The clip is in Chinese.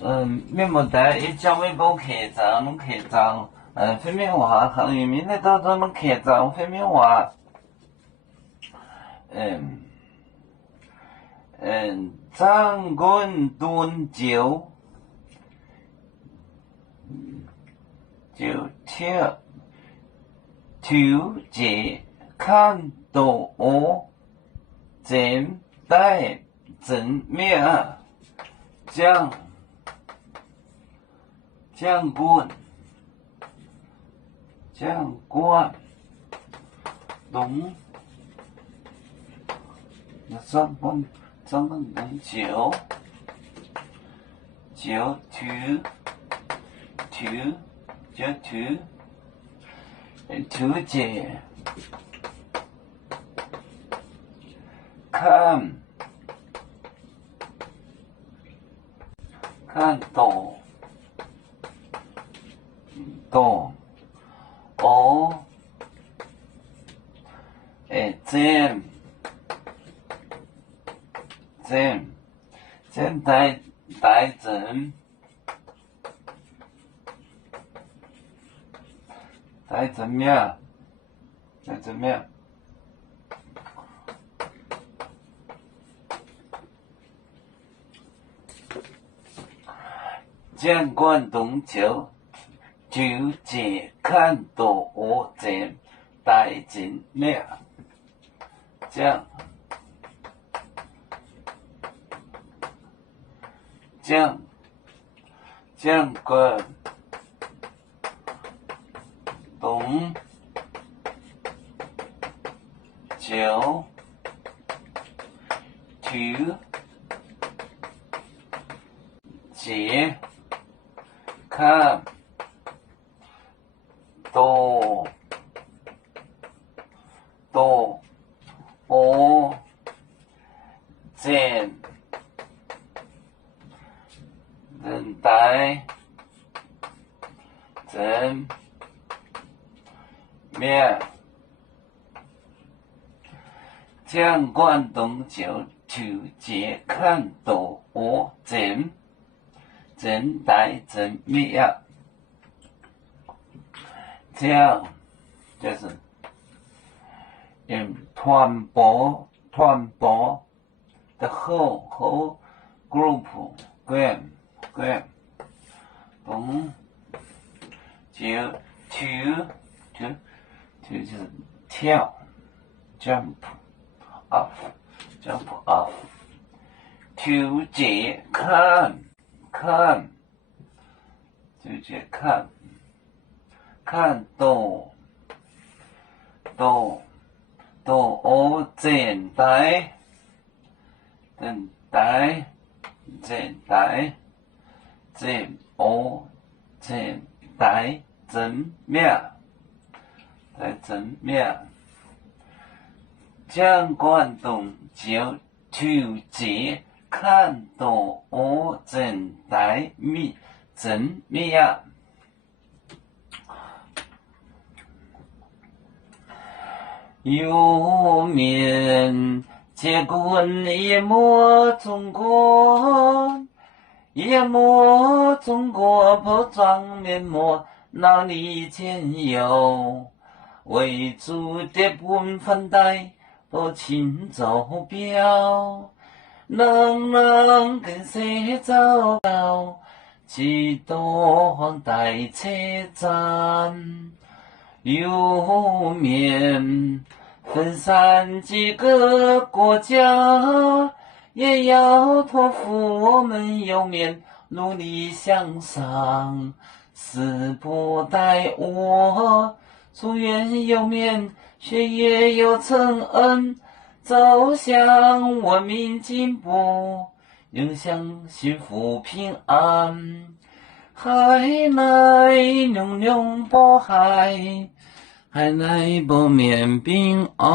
面膜袋一讲微博客账，侬客账，分明话行业面的到侬客账，分明话，张棍蹲酒，就跳节看到我，正带正面将棍龙，那张棍龙九节看到我正带正面将关东酒节看到我正带正面将关东酒节看到我正带正面将关东酒节看到我正带正面这样就是团伙的后 group 东就是跳 jump off 节看到我正带正面将关东酒节看到我正带正面有面结棍夜幕中国不装面膜哪里见有为主的本分带不请走标能跟谁走到几多带车站有面分散几个国家也要托付我们有面努力向上死不待我祝愿有面学业有成恩走向文明进步迎向幸福平安海内浓浓波海海内不免平安